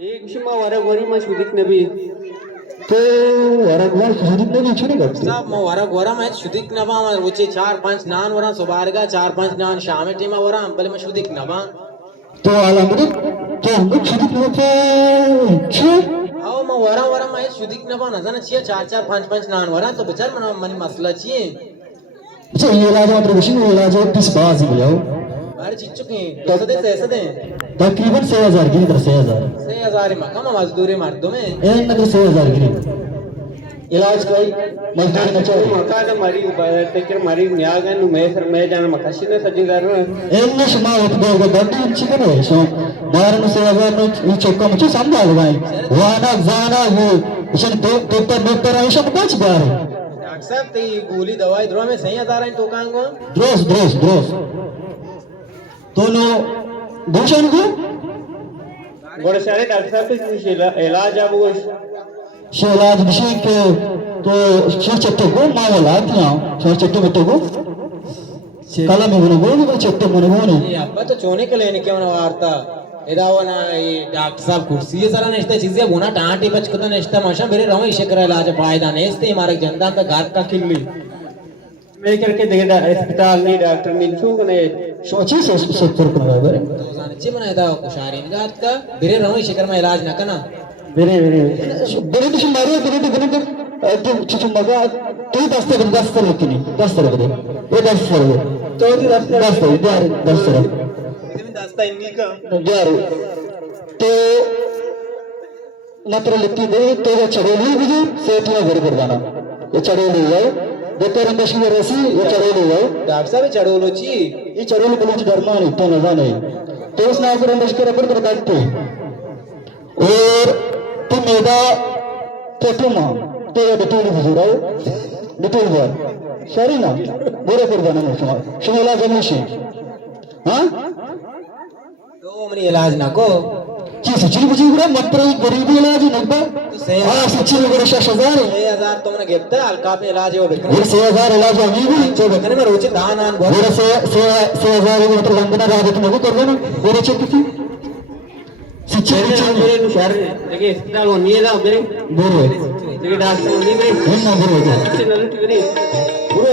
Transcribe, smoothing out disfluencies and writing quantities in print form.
एक शिमा वारा गोरी मा शुदिक नबी तो वरगवार सुदिक नबी छुरी गप साहब मो वारा गोरा मैं शुदिक नबा मैं रोचे 4-5 नान वरा सुबारगा 4-5 नान शामे टीमा वरा बले मैं शुदिक नबा तो आलमरे तो हम सुदिक नबे छे आओ मो वरा वरा मैं शुदिक नबा ना जाना छिया 4-4 5-5 नान वरा तो बेचार मन मसला छिए अच्छा ये राजा मतलब विषय ये राजा किस बाज ही जाओ अरे चिच्चू की तो ऐसे दे तकरीबन 6000 गिरी तर 6000 6000 मका मजदूरी मर्दों में एक नगर 6000 गिरी इलाज कोई मजदूरी न चाहिए मका ना मारी तेकर मारी न्यागन मैं मैं जाना मकाशी ने सजीदार एन्ने शमा उपयोग दड्डी चिकन है सो बारन 6000 नो चोक्का मुझे संभाल गए वाना जाना वो इशन तो डॉक्टर आयशा कुछ बार डॉक्टर साहब ते गोली दवाई द्रो में 6000 है तो कांगो द्रोस दोनों दूसरे को गोरे सारे डॉक्टर साहब के इलाज अब वो शेलाज विषय के तो शेर चट्टे को मावला दिया शेर चट्टे में तो को कला में वो चट्टे में वो नहीं ये अब्बा तो चोने के लेने के वार्ता इदावना ये डॉक्टर साहब कुर्सी सारा नेस्ता चीजें बोना टांटी बच को तो नेस्ता माशा मेरे रहो इसे करा इलाज फायदा नेस्ते हमारे जनता का घर का किल्ली मैं करके देखा अस्पताल नहीं डॉक्टर मिलचू ने सोची से सत्तर को बराबर तो जाने बनाया था कुशारी निगात का मेरे रहो इसे कर में इलाज ना करना बेरे तो मारे बेरे तो चुचु मगा तो 10 रखी नहीं 10 रख दे ये 10 रख तो 10 रख दस्ता इन्हीं का यार तो मात्र लिखती दे तो ये चढ़ोली भी सेठ में घर कर जाना ये चढ़ोली है बेटर अंदर की रसी ये चढ़ोली है डॉक्टर साहब चढ़ोलो ची ये चढ़ोली पुलिस डरमा नहीं तो ना जाने तो उस नाव पर अंदर के रबर कर काटते और तुम मेरा तो तुम तेरे बेटोली बुजुर्ग बेटोली बार सॉरी ना बोले कर जाना मुझे शुमला जमीशी हाँ तो मेरी इलाज ना को जी सचिन बुजुर्ग मात्र गरीबी इलाज नब्बे तो हाँ सचिन वगैरह 6000 6000 तो मैंने गिफ्ट हल्का पे इलाज है वो बिकने और 6000 इलाज अभी भी तो बिकने में रोचे दान आन बहुत मेरे 6000 मतलब लंदन राज तुम को कर देना मेरे चेक किसी सचिन मेरे शहर देखिए अस्पताल होनी है ना मेरे बोलो देखिए डॉक्टर होनी मेरे है ना बोलो अच्छे नलू टिकरी बोलो